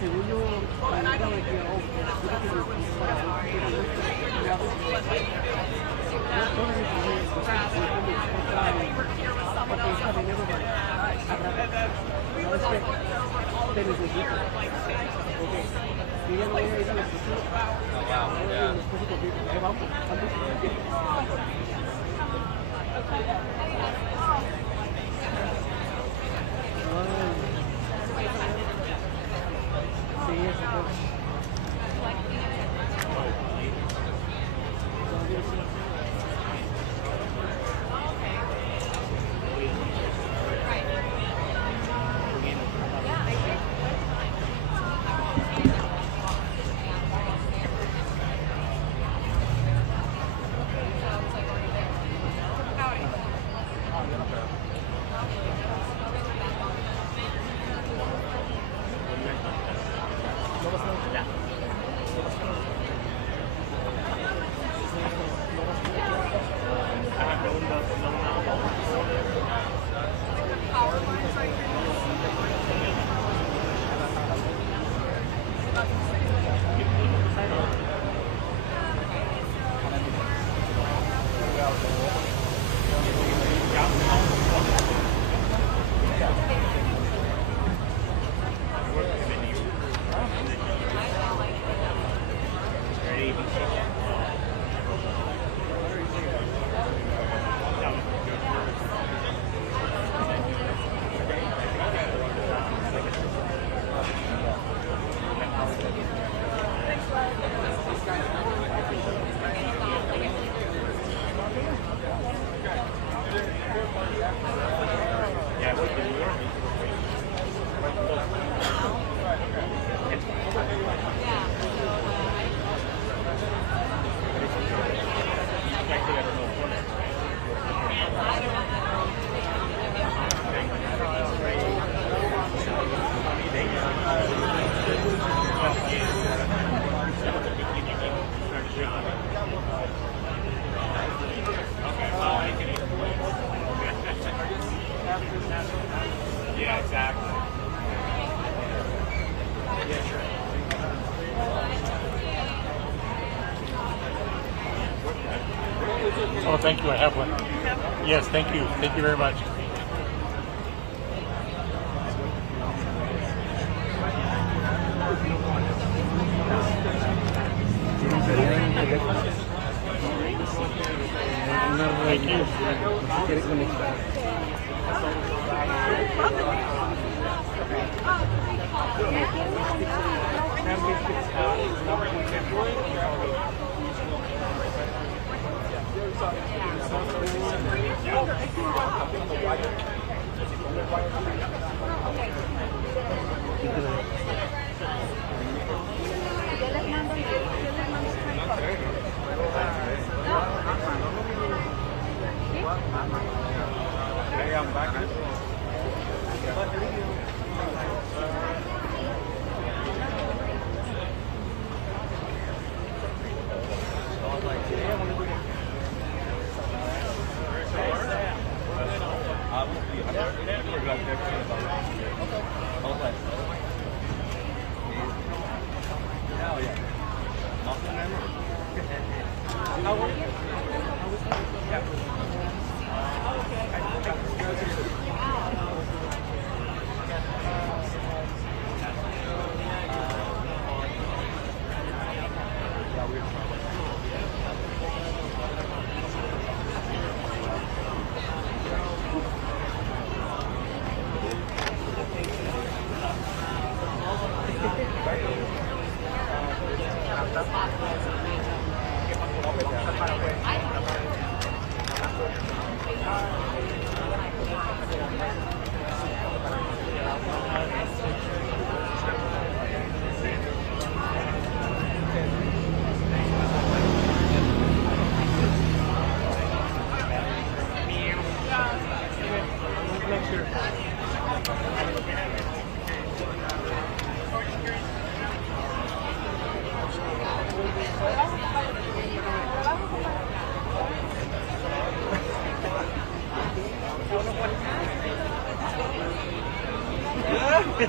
según yo, Yeah, exactly. Oh, thank you. I have one. Yes, thank you. Thank you very much. Thank you. Yeah. ¿De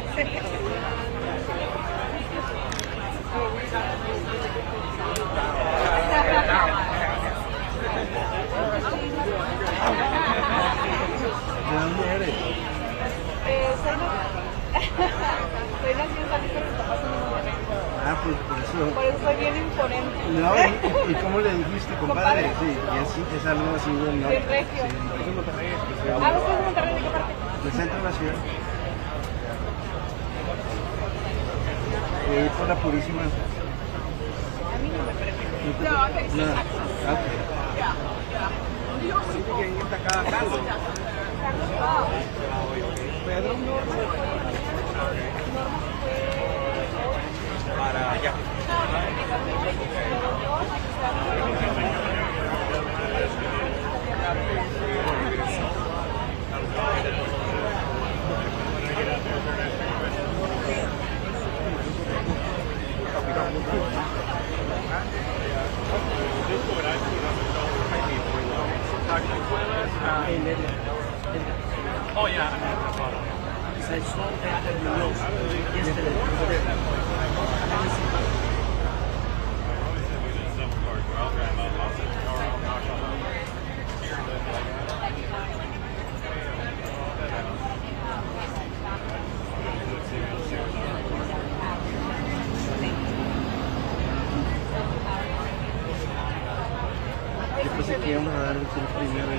dónde eres? Soy nací en San Luis, pero mis papás son de Monterrey. Ah, pues por eso. Por eso soy bien imponente. No, ¿y cómo le dijiste, compadre? Sí, y así, es algo así del norte. De regio. Sí, es de Monterrey. Ah, ¿usted es de Monterrey? ¿De qué parte? Del centro de la ciudad. Por la Purísima. A mí no me parece. No, ok. Pedro. Para allá. Oh yeah. Yo pensé que íbamos a dar el primero y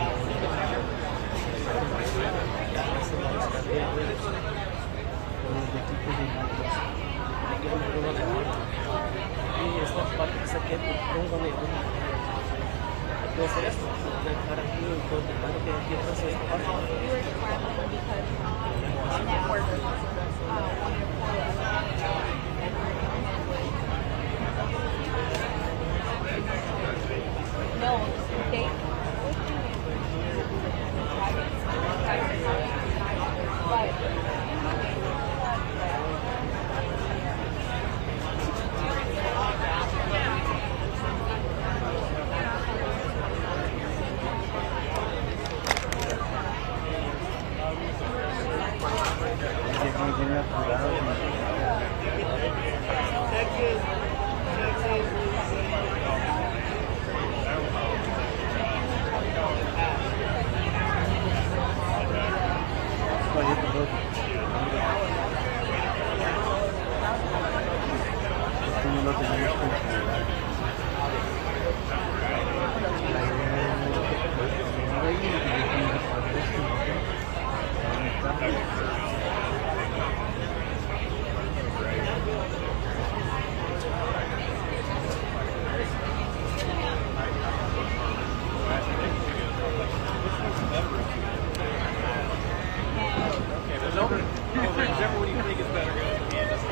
No, they.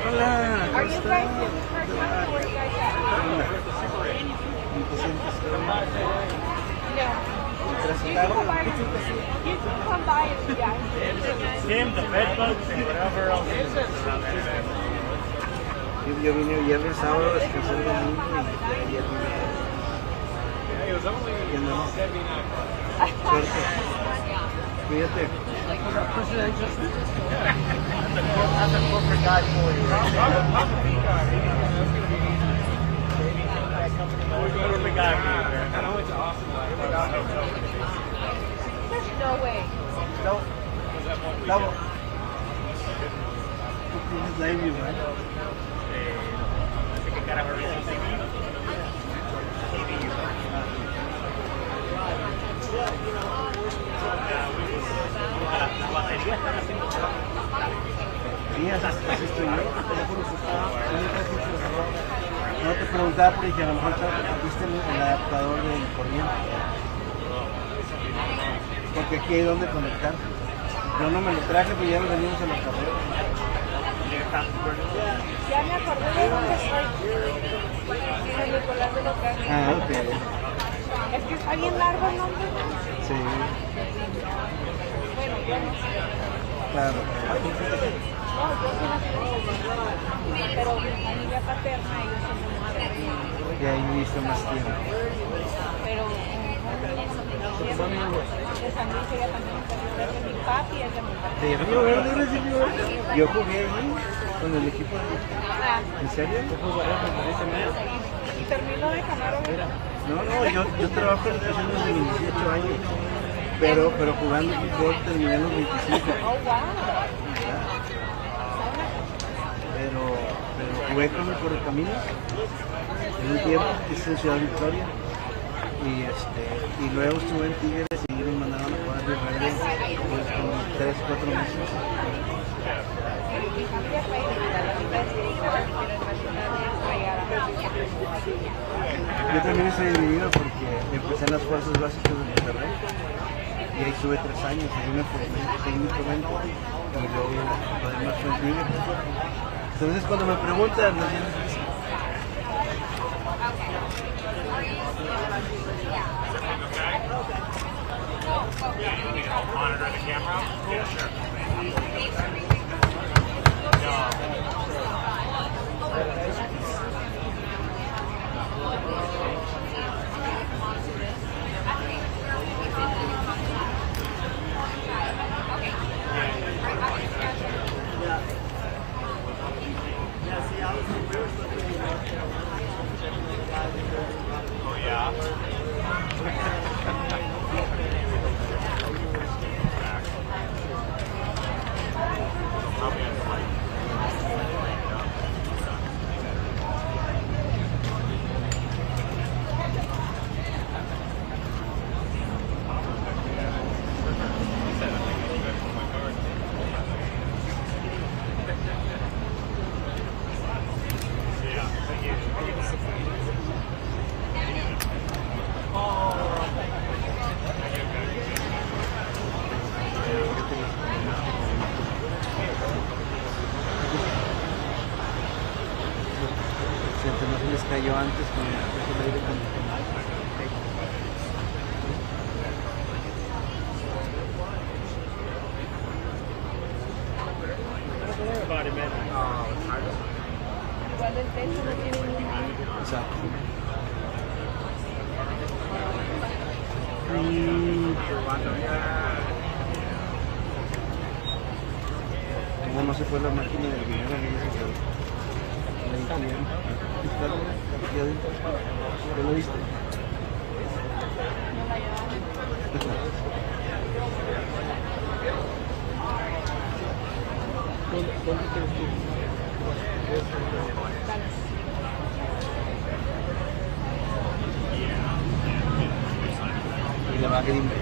Hola, Are you guys in person or where you guys at? Yeah. You can come by. You can come by and yeah. Tim, the bed bugs, and whatever else is around there. Yo vine viernes, sábado, descansé el domingo y ayer vine. Y andamos. Suerte. Cuídate. That's a corporate guy for you. Corporate guy for you, man. And I went to Austin No way. No. Double. Tú tienes David, ¿verdad? ¿Qué carajo es Sí, así estoy yo. No te preguntaba porque dije, a lo mejor viste el adaptador del corriente. Porque aquí hay donde conectar. Yo no me lo traje, pero ya lo venimos en la carrera. Ya me acordé de dónde estoy. En Nicolás de los Garza. Ah, ok. Es que está bien largo el nombre. Sí, Bueno, yo no sé. claro. No, yo sí nací en pero mi familia paterna, ellos son de Monterrey. Y ahí viste más tiempo. Pero de San Luis, ella también es de mi papi, es de mi papi. De Río Verde, eres de Río Verde. Yo jugué ahí con el equipo de... Ah, ¿En serio? y terminó de Camaro. No, yo trabajo en educación desde mis 18 años, pero jugando fútbol terminé a los 25. Oh, wow. Pero jugué con el Correcaminos en un tiempo, que es en Ciudad Victoria, y luego estuve en Tigres y me mandaron a jugar de Verde pues, como 3, 4 meses. Yo también estoy dividido porque empecé en las fuerzas básicas de Monterrey y ahí estuve 3 años, ahí me formé técnicamente y luego lo demás fue en Tigres. Entonces cuando me preguntan, no sé, Monitor the camera? Yeah, sure. Oh, yeah. no se les cayó antes con el aire acondicionado. Igual el techo no tiene ningún... Exacto. ¿Cómo no se fue la máquina del dinero? ¿Ya lo viste? ¿Dónde quieres tú? Y le va a gringo.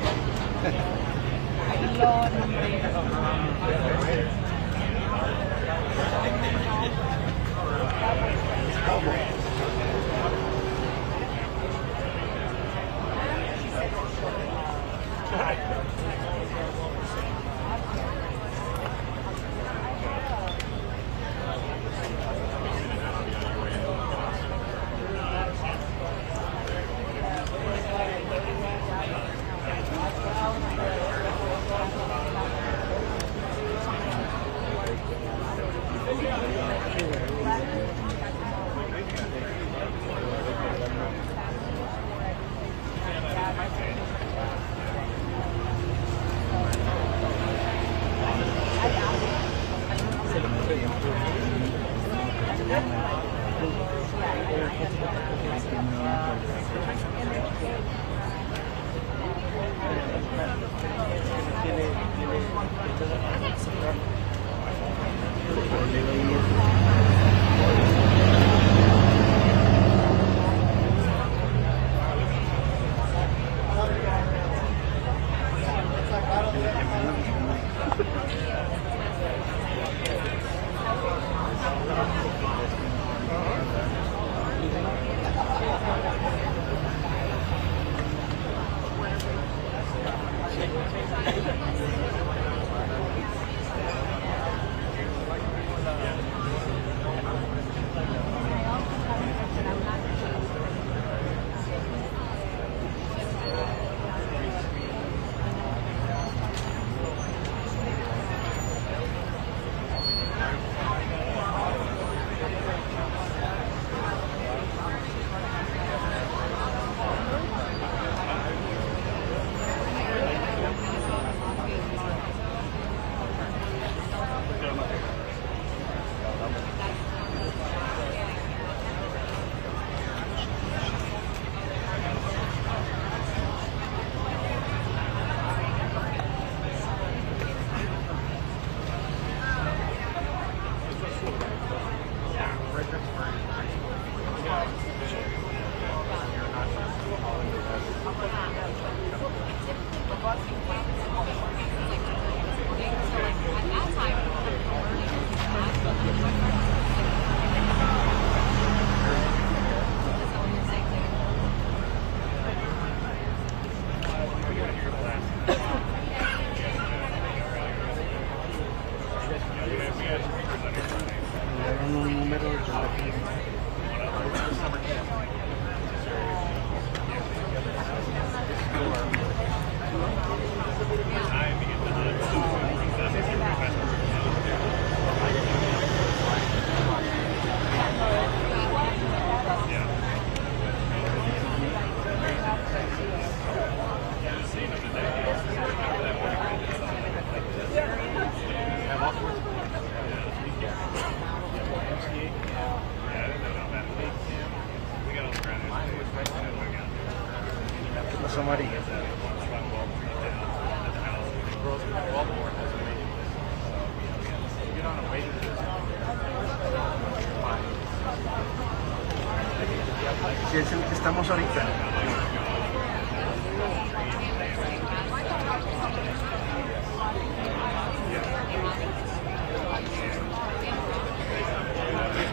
que es el que estamos ahorita.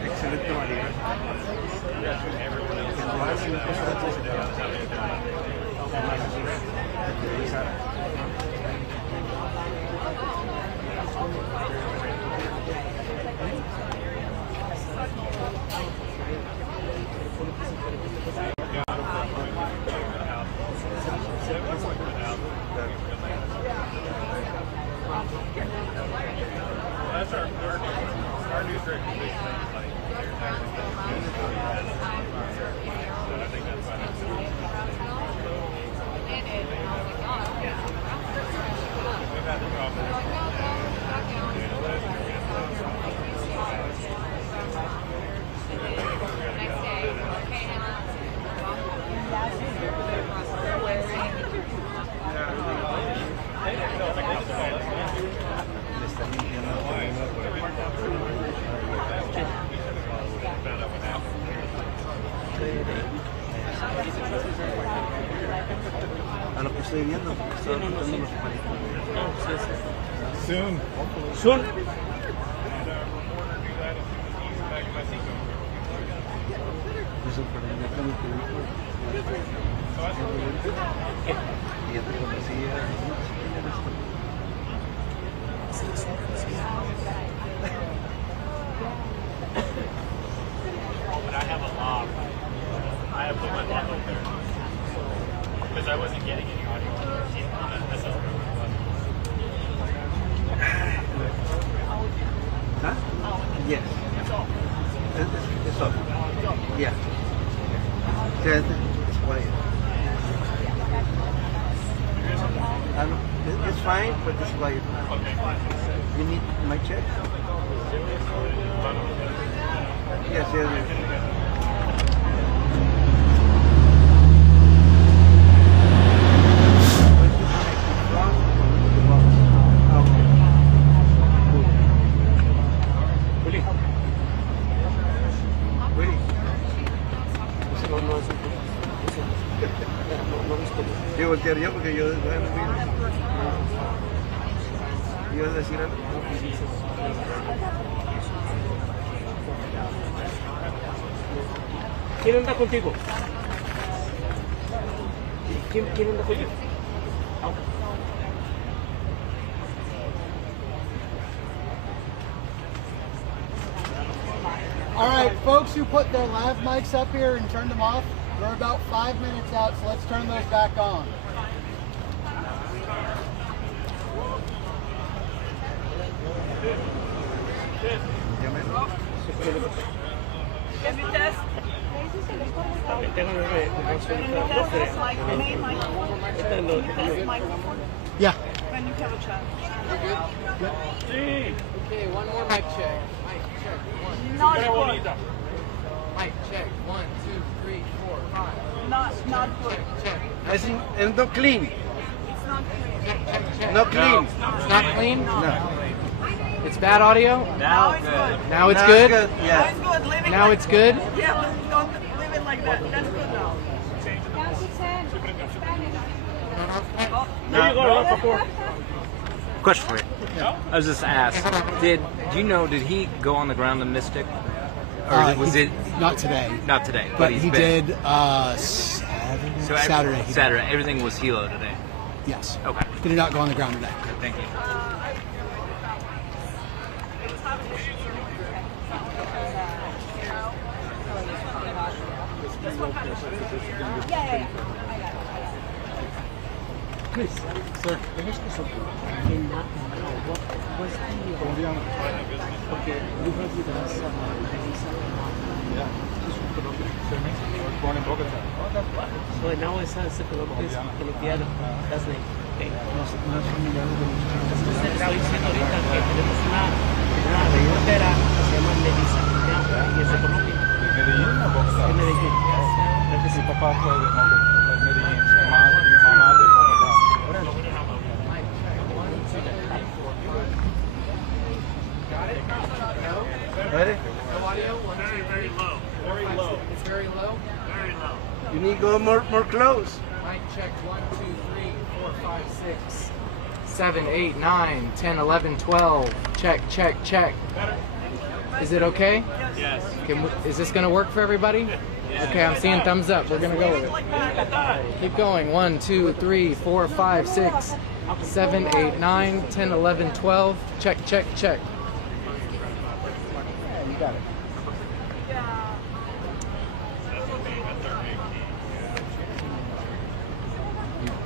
Excelente variedad. Tendrá 5 salsas de a lo que estoy viendo, estoy quitando los palitos. Soon. Soon. Me sorprendió cuando te dijo. Y ya te conocía. But I have a log. I have put my log up there. Because I wasn't getting any audio on the SL. Huh? Yes. It's off. Yeah. It's quiet. It's fine, but it's quiet. Okay. You need my check? Yes, yes. Yo voltear yo porque yo ibas a decir algo. ¿Quién anda contigo? ¿Quién anda contigo? All right, folks who put their lav mics up here and turned them off, we're about 5 minutes out, so let's turn those back on. Can we test? Yeah. When you have a chance. Okay, one more mic check. Mic check. One. Not good. Mic check. 1, 2, 3, 4, 5. Not good. Check. It's not clean. It's not clean. Not clean. It's not clean? No. It's bad audio? Now it's good. Now it's No, good? Now Yeah. it's good. Leave it Now like it's good? Yeah, but don't leave it like that. That's good now. There you go, right before. Question for you. I was just asked, do you know, did he go on the ground in Mystic? Or was it Not today, not today? but he's he been. did Saturday. He did. Saturday. Everything was helo today. Yes. Okay. He did not go on the ground today. Thank you. Chris, sir, tenés que soportar que what was the porque you have with us Born in Bogota. so now it's colombiano. That's like, okay. No es familiar de los chicos. Entonces estoy diciendo ahorita que tenemos una reportera que se llama Melissa, ¿ya? Y es de Colombia. Medellín o Bogotá? De Medellín. Creo que sí. Mi papá fue de Medellín, mi mamá de Bogotá. Ready? No audio? 1, 2, 3. Very low. It's very low? Very low. You need to go more close. Mic check 1, 2, 3, 4, 5, 6, 7, 8, 9, 10, 11, 12. Check, check, check. Is it okay? Yes. Is this gonna work for everybody? Okay, I'm seeing thumbs up. We're gonna go with it. Keep going. 1, 2, 3, 4, 5, 6, 7, 8, 9, 10, 11, 12. Check, check, check. You got it.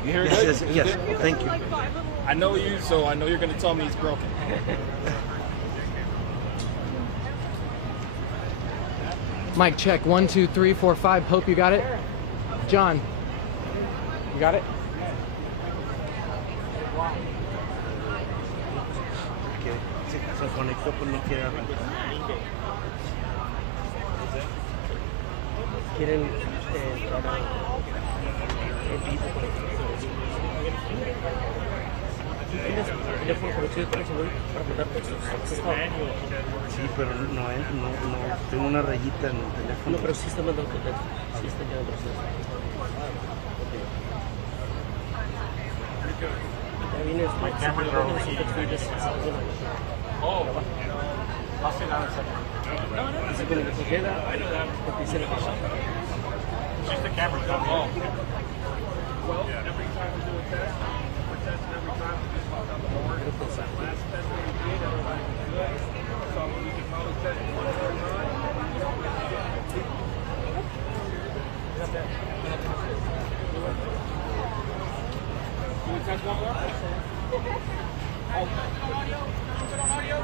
You hear it Yes, good? yes, thank you. I know you, so I know you're gonna tell me it's broken. Mic check 1, 2, 3, 4, 5. Hope you got it. John, you got it? Que se conectó, pues no quiere arrancar. Quieren para el vivo. ¿Tienes teléfono conocido para mandar textos? Sí, pero no, tengo una rayita en el teléfono. No, pero sí está mandando textos. Sí está quedando proceso. My camera's are over here. Oh, I'll sit down a second. Just the camera's done. Oh. Well, every time we do a test, we're testing every time. We just found out more. Last test that we did, everybody was good. So we can probably test one more time. Can we test one more?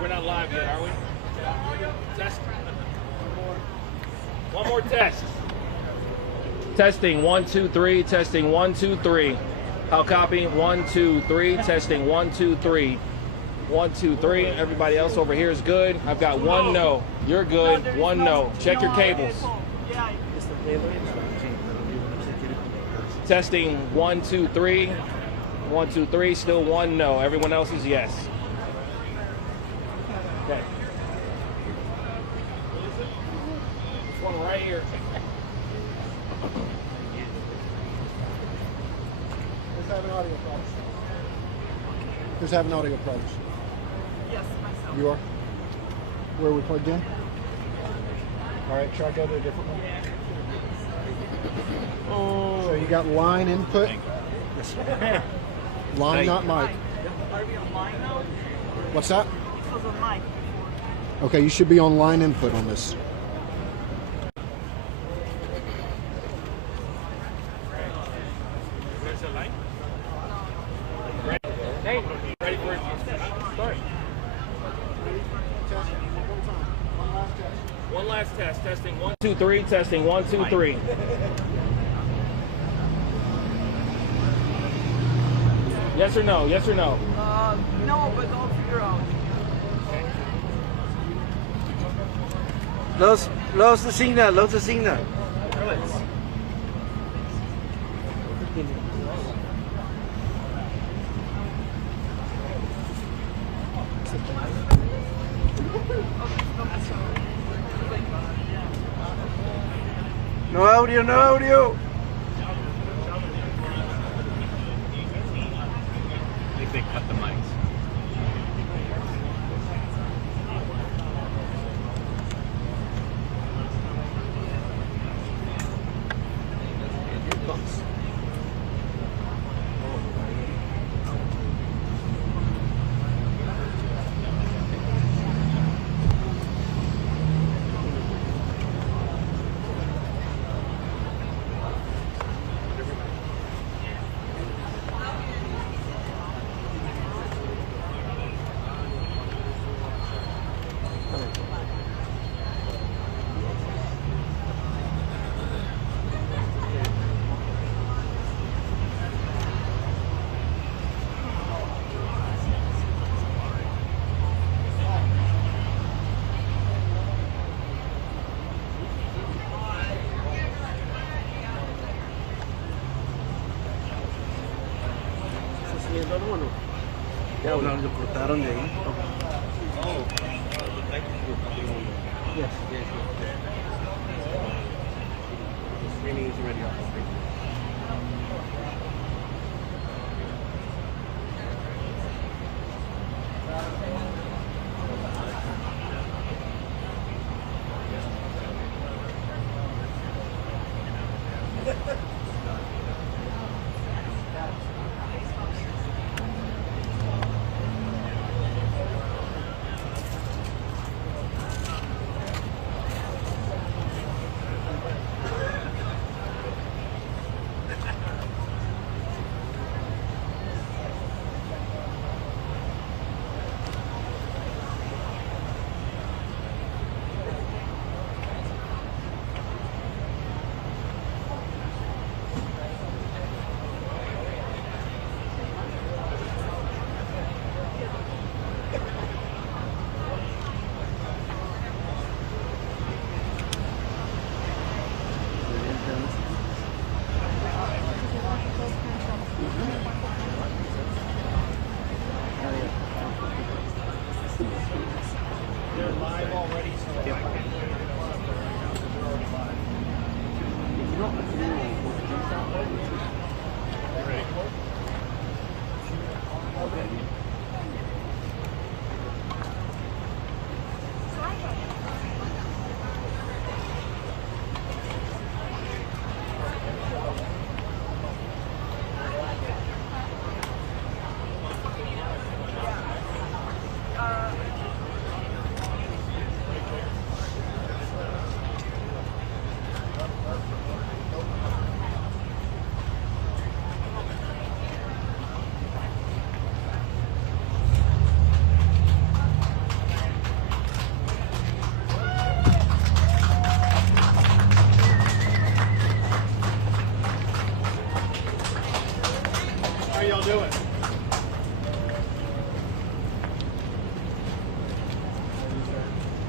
We're not live yet, are we? Test. One more test. Testing 1, 2, 3. Testing 1, 2, 3. How copy? 1, 2, 3. Testing 1, 2, 3. 1, 2, 3. Everybody else over here is good. I've got one no. You're good. One no. Check your cables. Testing 1, 2, 3. 1, 2, 3. Still one no. Everyone else is yes. Okay. This one right here. Who's having audio problems? Yes, myself. You are? Where are we plugged in? All right, try go to a different one. So you got line input? Line, not mic. Are we on line now? What's that? It was on mic. Okay, you should be on line input on this. There's a light. Hey, ready for it to start. One last test. Testing 1, 2, 3. Testing 1, 2, 3. Yes or no? Yes or no? No, but don't figure out. Los the signal, los the signal. No audio, no audio. I think they cut the mics. Ya, lo cortaron de ahí. Yes, yes. Screening is already off. They're live already, so Yep. How y'all doing?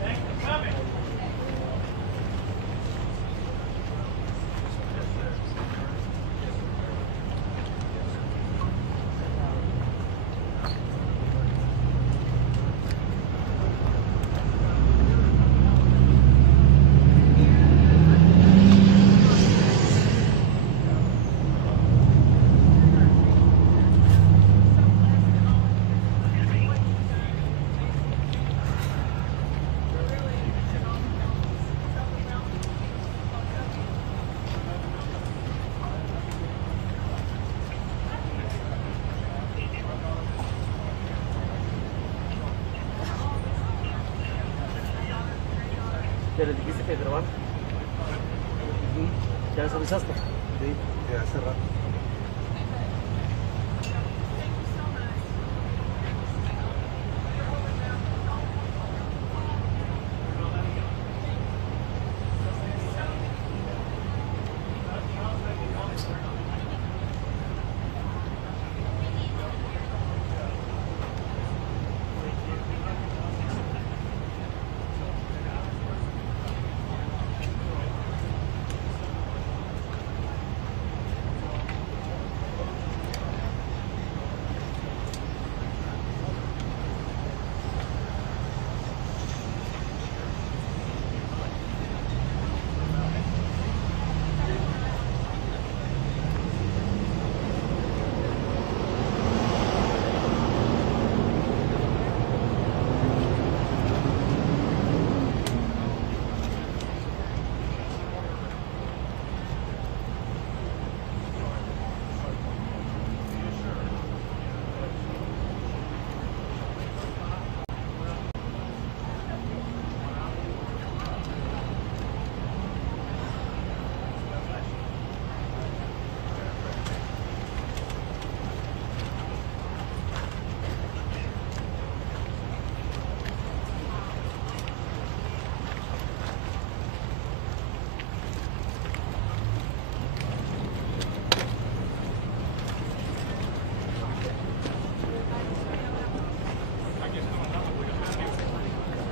Thanks for coming. ¿Ya le dijiste que grabar? ¿Ya les avisaste? Sí, de hace rato.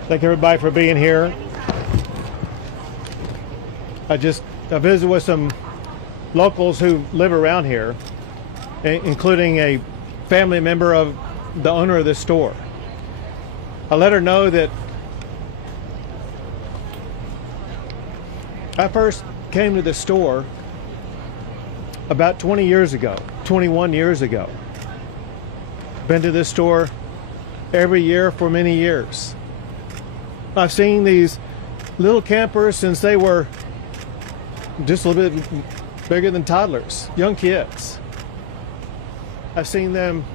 Thank everybody for being here. I visited with some locals who live around here, including a family member of the owner of this store. I let her know that I first came to the store about 20 years ago, 21 years ago. Been to this store every year for many years. I've seen these little campers since they were just a little bit bigger than toddlers, young kids. I've seen them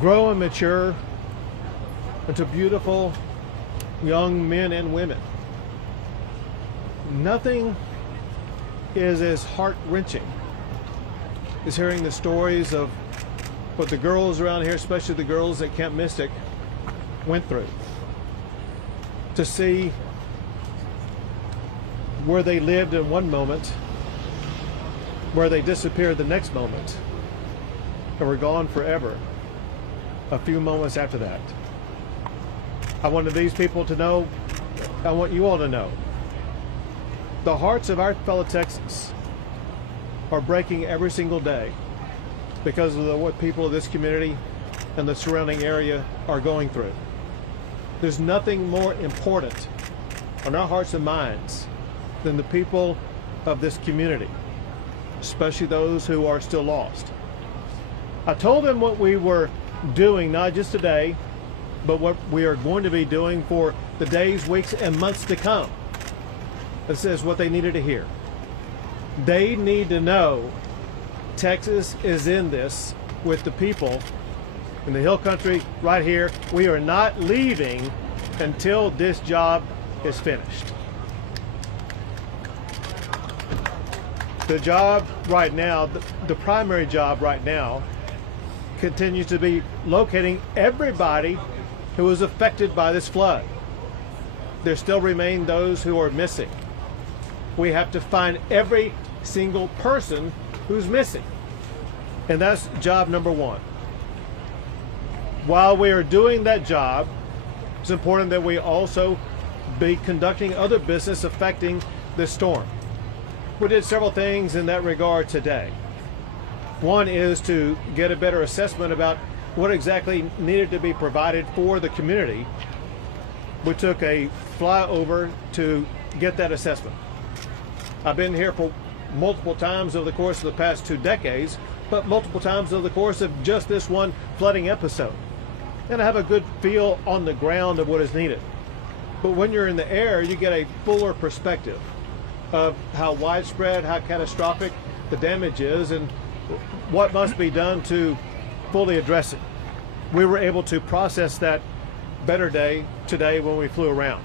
grow and mature into beautiful young men and women. Nothing is as heart-wrenching as hearing the stories of what the girls around here, especially the girls at Camp Mystic, went through. To see where they lived in one moment, where they disappeared the next moment, and were gone forever a few moments after that. I wanted these people to know, I want you all to know, the hearts of our fellow Texans are breaking every single day because of what people of this community and the surrounding area are going through. There's nothing more important on our hearts and minds than the people of this community, especially those who are still lost. I told them what we were doing, not just today, but what we are going to be doing for the days, weeks, and months to come. This is what they needed to hear. They need to know Texas is in this with the people in the Hill Country right here. We are not leaving until this job is finished. The job right now, the primary job right now, continues to be locating everybody who was affected by this flood. There still remain those who are missing. We have to find every single person who's missing. And that's job number one. While we are doing that job, it's important that we also be conducting other business affecting this storm. We did several things in that regard today. One is to get a better assessment about what exactly needed to be provided for the community. We took a flyover to get that assessment. I've been here for multiple times over the course of the past 2 decades, but multiple times over the course of just this one flooding episode. And I have a good feel on the ground of what is needed. But when you're in the air, you get a fuller perspective of how widespread, how catastrophic the damage is, and what must be done to fully address it. We were able to process that better today when we flew around.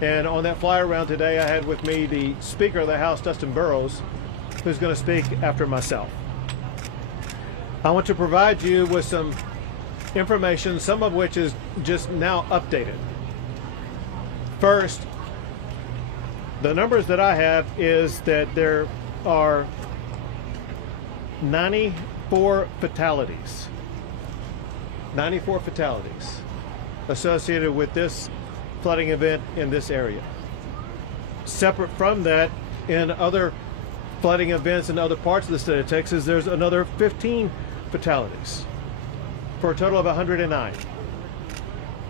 And on that fly around today, I had with me the Speaker of the House, Dustin Burrows, who's going to speak after myself. I want to provide you with some information, some of which is just now updated. First, the numbers that I have is that there are 94 fatalities. 94 fatalities associated with this flooding event in this area. Separate from that, in other flooding events in other parts of the state of Texas, there's another 15 fatalities for a total of 109.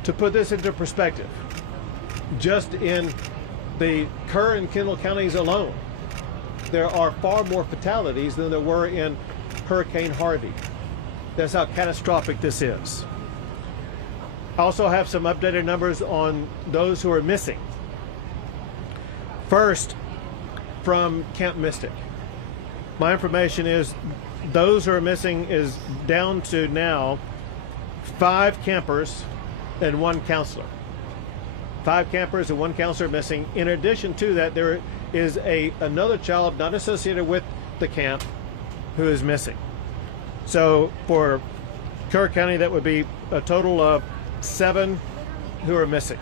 To put this into perspective, just in the Kerr and Kendall counties alone, there are far more fatalities than there were in Hurricane Harvey. That's how catastrophic this is. I also have some updated numbers on those who are missing. First, from Camp Mystic. My information is those who are missing is down to now 5 campers and 1 counselor. 5 campers and 1 counselor missing. In addition to that, there is another child not associated with the camp who is missing. So for Kerr County, that would be a total of 7 who are missing.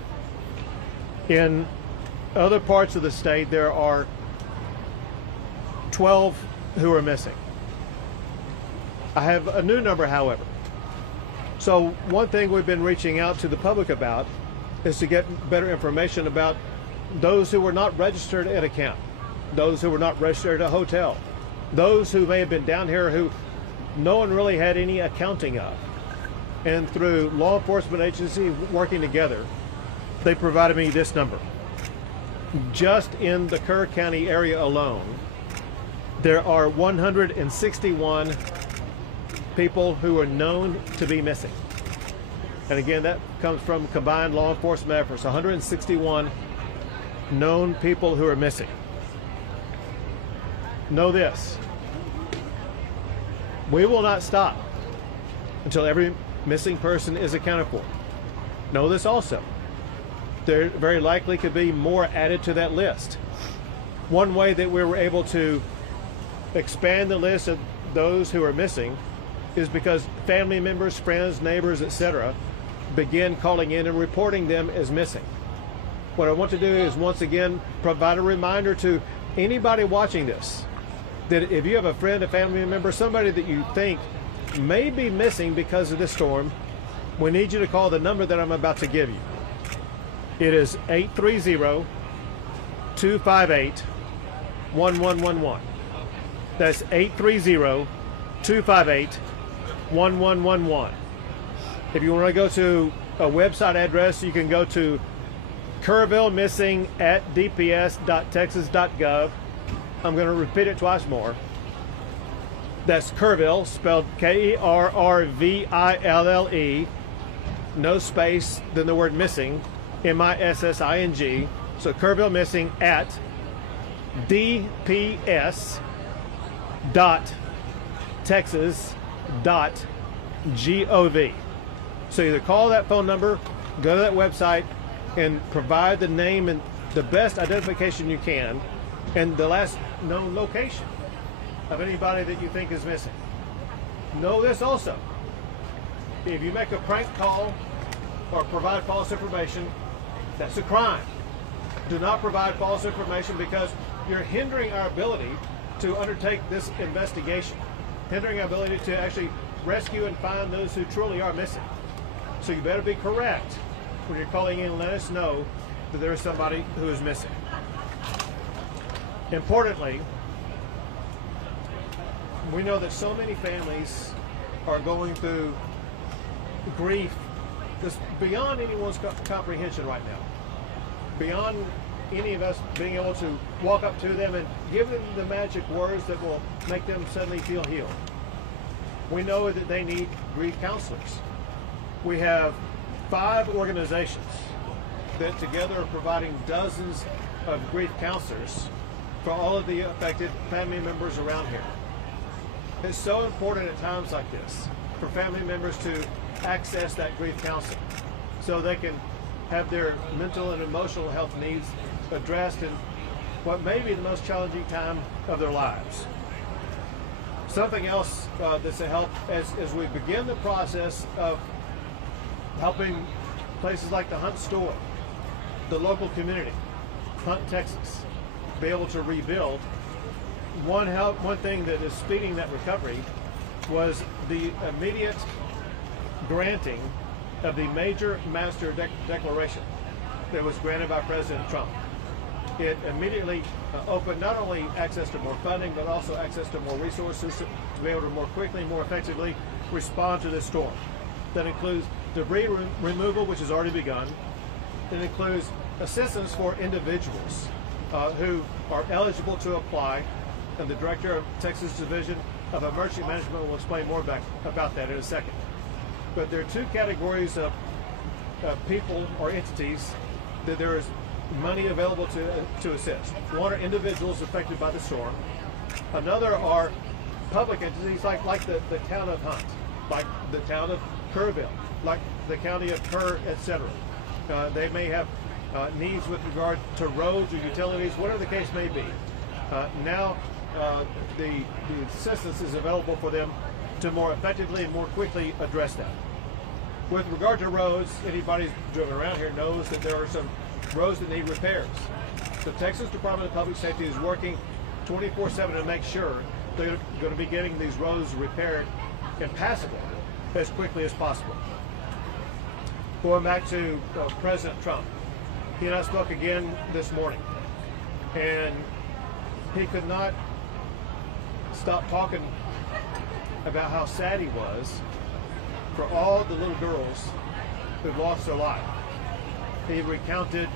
In other parts of the state, there are 12 who are missing. I have a new number, however. So one thing we've been reaching out to the public about is to get better information about those who were not registered at a camp, those who were not registered at a hotel, those who may have been down here who no one really had any accounting of. And through law enforcement agencies working together, they provided me this number. Just in the Kerr County area alone, there are 161 people who are known to be missing. And again, that comes from combined law enforcement efforts, 161 known people who are missing. Know this, we will not stop until every missing person is accounted for. Know this also, there very likely could be more added to that list. One way that we were able to expand the list of those who are missing is because family members, friends, neighbors, etc. begin calling in and reporting them as missing. What I want to do is once again provide a reminder to anybody watching this that if you have a friend, a family member, somebody that you think may be missing because of this storm, we need you to call the number that I'm about to give you. It is 830-258-1111. That's 830-258-1111. If you want to go to a website address. You can go to kerrvillemissing@dps.texas.gov. I'm going to repeat it twice more. That's Kerrville, spelled Kerrville, no space, then the word missing, MISSING. So Kerrville Missing at dps.texas.gov. So either call that phone number, go to that website, and provide the name and the best identification you can, and the last known location of anybody that you think is missing. Know this also. If you make a prank call or provide false information, that's a crime. Do not provide false information, because you're hindering our ability to undertake this investigation, hindering our ability to actually rescue and find those who truly are missing. So you better be correct when you're calling in and let us know that there is somebody who is missing. Importantly, we know that so many families are going through grief that's beyond anyone's comprehension right now. Beyond any of us being able to walk up to them and give them the magic words that will make them suddenly feel healed. We know that they need grief counselors. We have 5 organizations that together are providing dozens of grief counselors for all of the affected family members around here. It's so important at times like this for family members to access that grief counseling so they can have their mental and emotional health needs addressed in what may be the most challenging time of their lives. Something else that's a help as we begin the process of helping places like the Hunt store, the local community, Hunt, Texas, be able to rebuild. One thing that is speeding that recovery was the immediate granting of the major master declaration that was granted by President Trump. It immediately opened not only access to more funding, but also access to more resources to be able to more quickly, more effectively respond to this storm. That includes debris removal, which has already begun. It includes assistance for individuals who are eligible to apply, and the Director of Texas Division of Emergency Management will explain more about that in a second. But there are 2 categories of people or entities that there is money available to assist. One are individuals affected by the storm. Another are public entities like the town of Hunt, like the town of Kerrville, like the county of Kerr, etc. They may have needs with regard to roads or utilities, whatever the case may be. Now the assistance is available for them to more effectively and more quickly address that. With regard to roads, anybody who's driven around here knows that there are some roads that need repairs. The Texas Department of Public Safety is working 24/7 to make sure they're going to be getting these roads repaired and passable as quickly as possible. Going back to President Trump, he and I spoke again this morning, and he could not stop talking about how sad he was for all the little girls who've lost their life. He recounted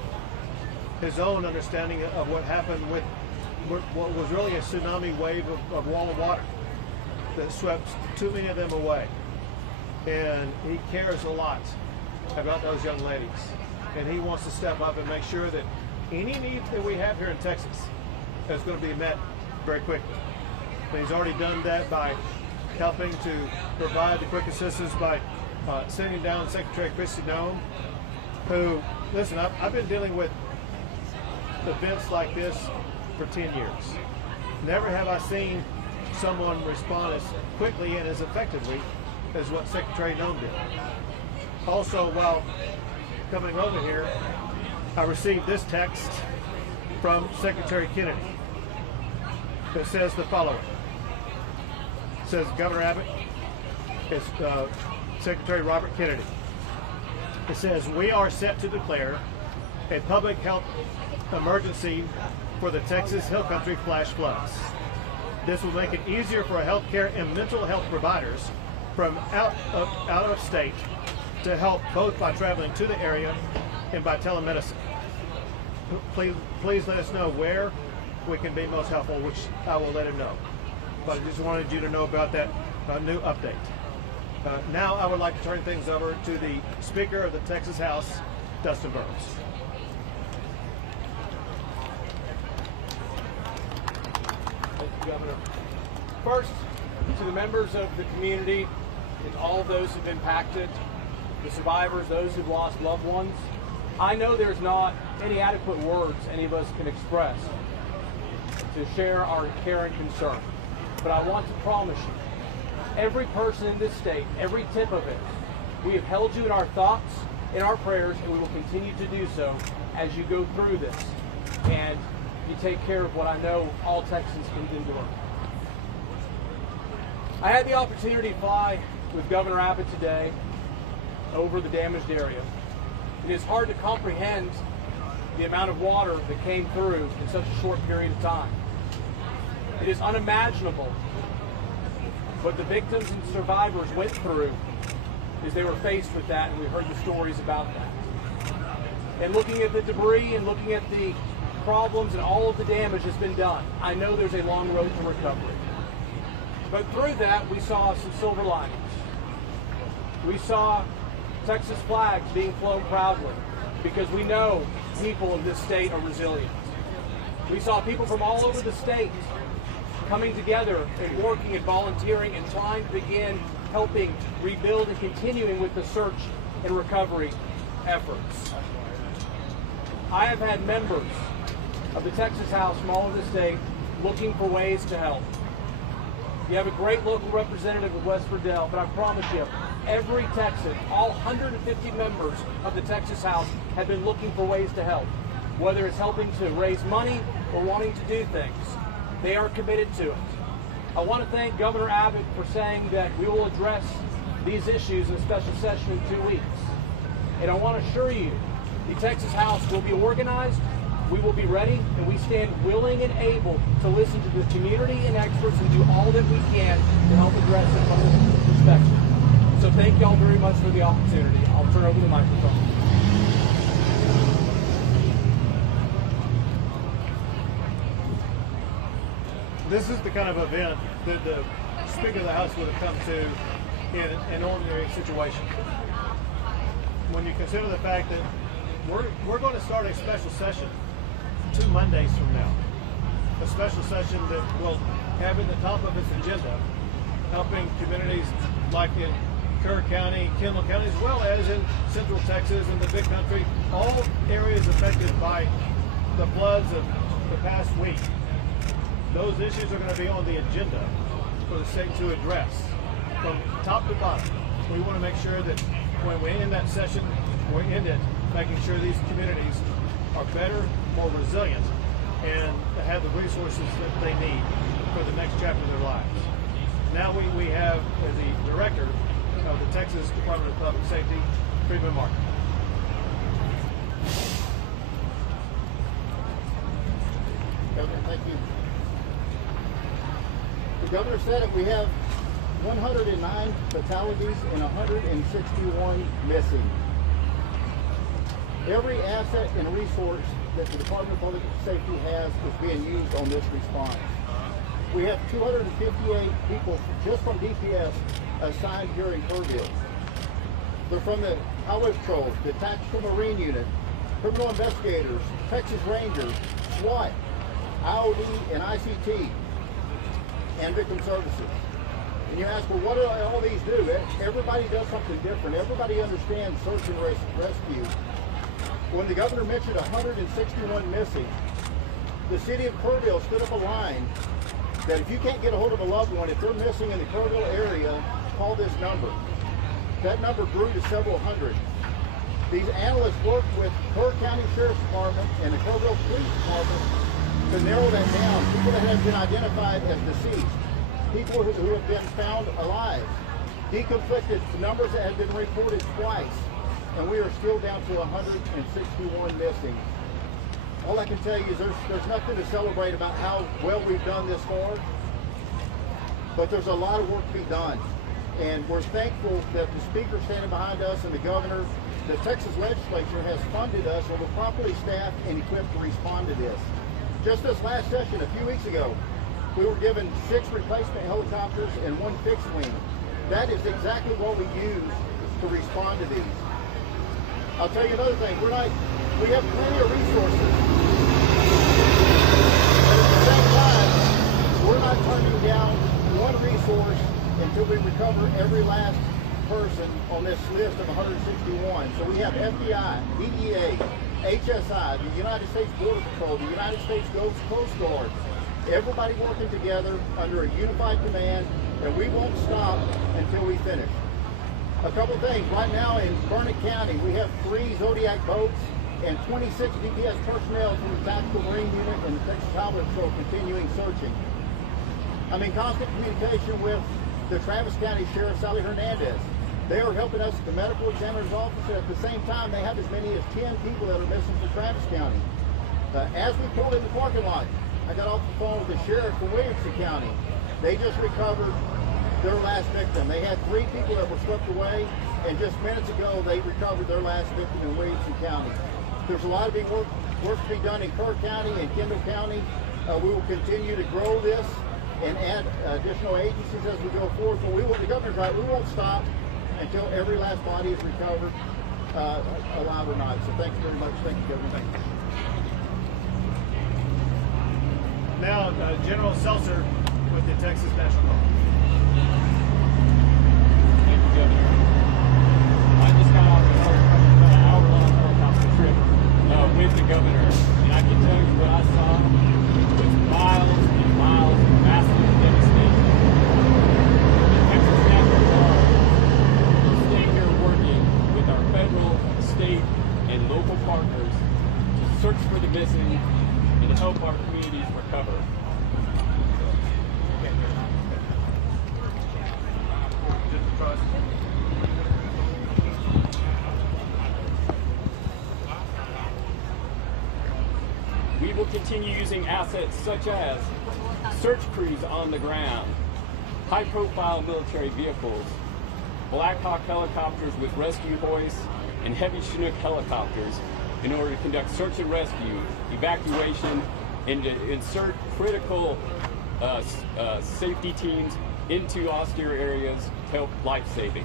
his own understanding of what happened with what was really a tsunami wave of wall of water that swept too many of them away. And he cares a lot about those young ladies. And he wants to step up and make sure that any need that we have here in Texas is going to be met very quickly. And he's already done that by helping to provide the quick assistance by sending down Secretary Kristi Noem, who, listen, I've been dealing with events like this for 10 years. Never have I seen someone respond as quickly and as effectively as what Secretary Noem did. Also, while coming over here, I received this text from Secretary Kennedy that says the following. It says, Governor Abbott, it's Secretary Robert Kennedy. It says, we are set to declare a public health emergency for the Texas Hill Country flash floods. This will make it easier for healthcare and mental health providers from out of state to help both by traveling to the area and by telemedicine. Please let us know where we can be most helpful, which I will let him know. But I just wanted you to know about that new update. Now I would like to turn things over to the Speaker of the Texas House, Dustin Burns. Thank you, Governor. First, to the members of the community and all of those who've been impacted, the survivors, those who've lost loved ones, I know there's not any adequate words any of us can express to share our care and concern. But I want to promise you, every person in this state, every tip of it, we have held you in our thoughts, in our prayers, and we will continue to do so as you go through this and you take care of what I know all Texans can endure. I had the opportunity to fly with Governor Abbott today over the damaged area. It is hard to comprehend the amount of water that came through in such a short period of time. It is unimaginable what the victims and survivors went through as they were faced with that, and we heard the stories about that. And looking at the debris and looking at the problems and all of the damage that's been done, I know there's a long road to recovery. But through that, we saw some silver linings. We saw Texas flags being flown proudly because we know people in this state are resilient. We saw people from all over the state coming together and working and volunteering and trying to begin helping rebuild and continuing with the search and recovery efforts. I have had members of the Texas House from all over the state looking for ways to help. You have a great local representative with West Verdell, but I promise you, every Texan, all 150 members of the Texas House have been looking for ways to help, whether it's helping to raise money or wanting to do things. They are committed to it. I want to thank Governor Abbott for saying that we will address these issues in a special session in 2 weeks. And I want to assure you, the Texas House will be organized, we will be ready, and we stand willing and able to listen to the community and experts and do all that we can to help address it from this perspective. So thank y'all very much for the opportunity. I'll turn over the microphone. This is the kind of event that the Speaker of the House would have come to in an ordinary situation. When you consider the fact that we're going to start a special session 2 Mondays from now, a special session that will have in the top of its agenda helping communities like in Kerr County, Kendall County, as well as in Central Texas and the Big Country, all areas affected by the floods of the past week. Those issues are going to be on the agenda for the state to address from top to bottom. We want to make sure that when we end that session, we end it making sure these communities are better, more resilient, and have the resources that they need for the next chapter of their lives. Now we have the Director of the Texas Department of Public Safety, Freeman Martin. Governor, thank you. The Governor said that we have 109 fatalities and 161 missing. Every asset and resource that the Department of Public Safety has is being used on this response. We have 258 people just from DPS assigned here in Kerrville. They're from the Highway Patrol, the Tactical Marine Unit, Criminal Investigators, Texas Rangers, SWAT, IOD and ICT, and Victim Services. And you ask, well, what do all these do? Everybody does something different. Everybody understands search and rescue. When the Governor mentioned 161 missing, the city of Kerrville stood up a line that if you can't get a hold of a loved one, if they're missing in the Kerrville area, call this number. That number grew to several hundred. These analysts worked with Kerr County Sheriff's Department and the Kerrville Police Department to narrow that down. People that have been identified as deceased, people who have been found alive, deconflicted numbers that have been reported twice, and we are still down to 161 missing. All I can tell you is there's nothing to celebrate about how well we've done this far, but there's a lot of work to be done. And we're thankful that the speaker standing behind us and the governor, the Texas legislature has funded us and we're properly staffed and equipped to respond to this. Just this last session, a few weeks ago, we were given 6 replacement helicopters and 1 fixed wing. That is exactly what we use to respond to these. I'll tell you another thing, we have plenty of resources, but at the same time, we're not turning down one resource until we recover every last person on this list of 161. So we have FBI, DEA, HSI, the United States Border Patrol, the United States Coast Guard, everybody working together under a unified command, and we won't stop until we finish. A couple things. Right now in Burnett County, we have 3 Zodiac boats and 26 DPS personnel from the Tactical Marine Unit and the Texas Highway Patrol continuing searching. I'm in constant communication with the Travis County Sheriff, Sally Hernandez. They are helping us at the medical examiner's office, and at the same time, they have as many as 10 people that are missing from Travis County. As we pulled in the parking lot, I got off the phone with the sheriff from Williamson County. They just recovered their last victim. They had 3 people that were swept away, and just minutes ago, they recovered their last victim in Williamson County. There's a lot of work to be done in Kerr County and Kendall County. We will continue to grow this and add additional agencies as we go forward. But the governor's right, we won't stop until every last body is recovered, alive or not. So thank you very much. Thank you, Governor. Now, General Seltzer with the Texas National Guard. Thank you, Governor. I just got off an hour-long helicopter trip with the governor, and I can tell you what I saw was miles and miles of massive devastation. The Texas National Guard is staying here working with our federal, state, and local partners to search for the missing and to help our communities recover. We will continue using assets such as search crews on the ground, high-profile military vehicles, Black Hawk helicopters with rescue hoists, and heavy Chinook helicopters in order to conduct search and rescue, evacuation, and to insert critical safety teams into austere areas to help life-saving.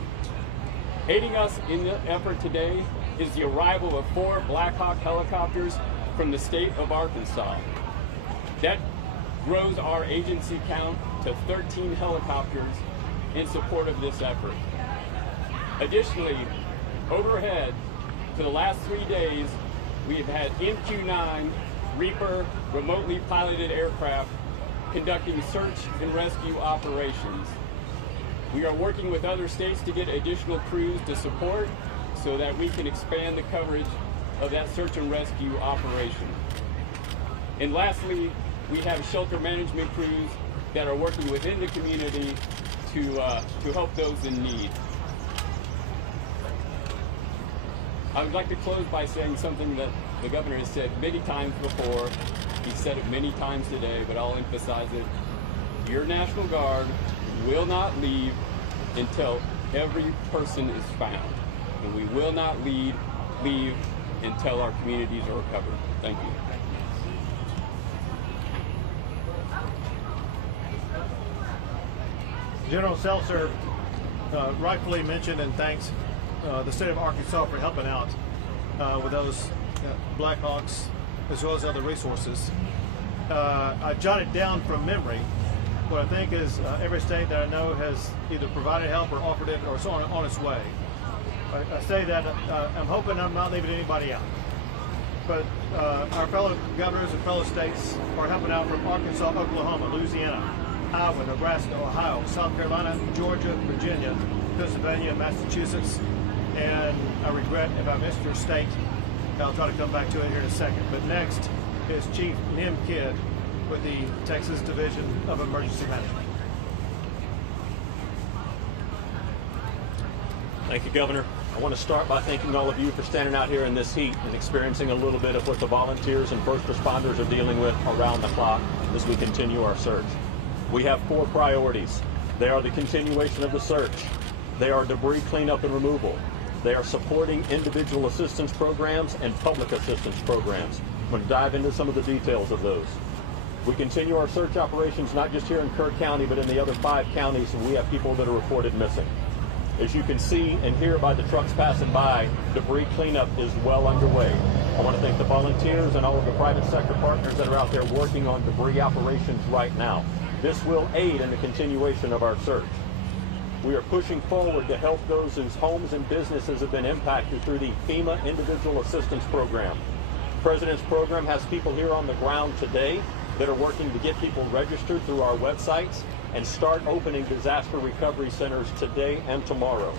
Aiding us in the effort today is the arrival of 4 Black Hawk helicopters from the state of Arkansas. That grows our agency count to 13 helicopters in support of this effort. Additionally, overhead for the last 3 days, we have had MQ-9 Reaper remotely piloted aircraft conducting search and rescue operations. We are working with other states to get additional crews to support so that we can expand the coverage of that search and rescue operation. And lastly, we have shelter management crews that are working within the community to help those in need. I would like to close by saying something that the governor has said many times before. He said it many times today, but I'll emphasize it. Your National Guard will not leave until every person is found. And we will not leave until our communities are recovered. Thank you. General Seltzer rightfully mentioned and thanks the state of Arkansas for helping out with those Black Hawks as well as other resources. I jotted down from memory what I think is every state that I know has either provided help or offered it or it's on its way. I say that I'm hoping I'm not leaving anybody out. But our fellow governors and fellow states are helping out from Arkansas, Oklahoma, Louisiana, Iowa, Nebraska, Ohio, South Carolina, Georgia, Virginia, Pennsylvania, Massachusetts, and I regret if I missed your state. I'll try to come back to it here in a second. But next is Chief Nim Kidd with the Texas Division of Emergency Management. Thank you, Governor. I want to start by thanking all of you for standing out here in this heat and experiencing a little bit of what the volunteers and first responders are dealing with around the clock as we continue our search. We have 4 priorities. They are the continuation of the search. They are debris cleanup and removal. They are supporting individual assistance programs and public assistance programs. I'm going to dive into some of the details of those. We continue our search operations not just here in Kerr County, but in the other 5 counties, and we have people that are reported missing. As you can see and hear by the trucks passing by, debris cleanup is well underway. I want to thank the volunteers and all of the private sector partners that are out there working on debris operations right now. This will aid in the continuation of our search. We are pushing forward to help those whose homes and businesses have been impacted through the FEMA Individual Assistance Program. The President's program has people here on the ground today that are working to get people registered through our websites and start opening disaster recovery centers today and tomorrow.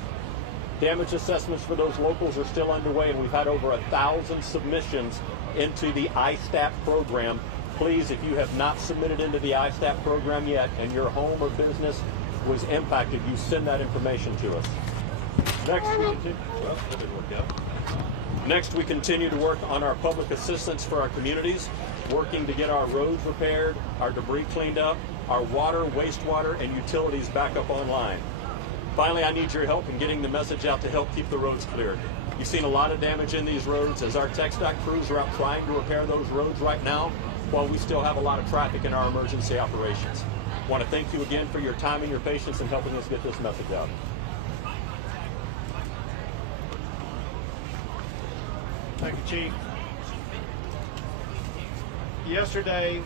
Damage assessments for those locals are still underway, and we've had over 1,000 submissions into the ISTAT program. Please, if you have not submitted into the ISTAT program yet and your home or business was impacted, you send that information to us. Next, we continue to work on our public assistance for our communities, working to get our roads repaired, our debris cleaned up, our water, wastewater, and utilities back up online. Finally, I need your help in getting the message out to help keep the roads cleared. You've seen a lot of damage in these roads as our TxDOT crews are out trying to repair those roads right now, while we still have a lot of traffic in our emergency operations. I want to thank you again for your time and your patience in helping us get this message out. Thank you, Chief. Yesterday,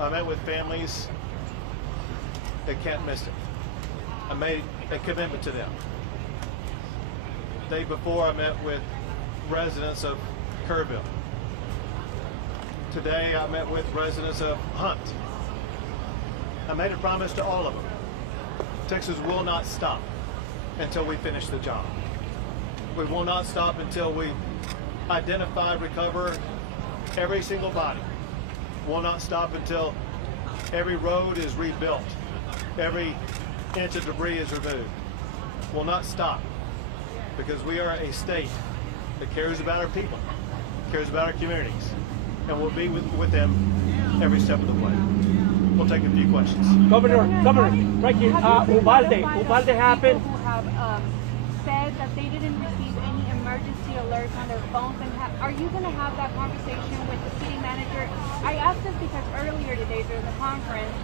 I met with families that can't miss it. I made a commitment to them. The day before, I met with residents of Kerrville. Today, I met with residents of Hunt. I made a promise to all of them. Texas will not stop until we finish the job. We will not stop until we identify, recover every single body. We'll not stop until every road is rebuilt, every inch of debris is removed. We'll not stop because we are a state that cares about our people, cares about our communities, and we'll be with them every step of the way. We'll take a few questions. Governor, right here. Uvalde happened. Who have said that they didn't receive any emergency alerts on their phones, and are you going to have that conversation with the city manager? I asked this because earlier today during the conference,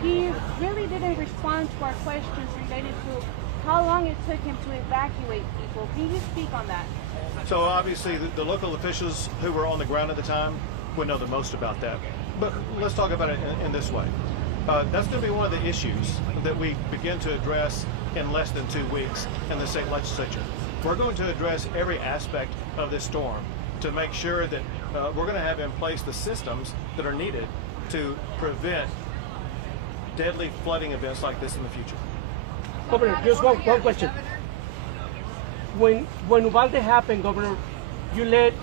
he really didn't respond to our questions related to how long it took him to evacuate people. Can you speak on that? So obviously the local officials who were on the ground at the time would know the most about that. But let's talk about it in this way. That's going to be one of the issues that we begin to address in less than 2 weeks in the state legislature. We're going to address every aspect of this storm to make sure that we're going to have in place the systems that are needed to prevent deadly flooding events like this in the future. Governor, just one question. When Uvalde happened, Governor, you led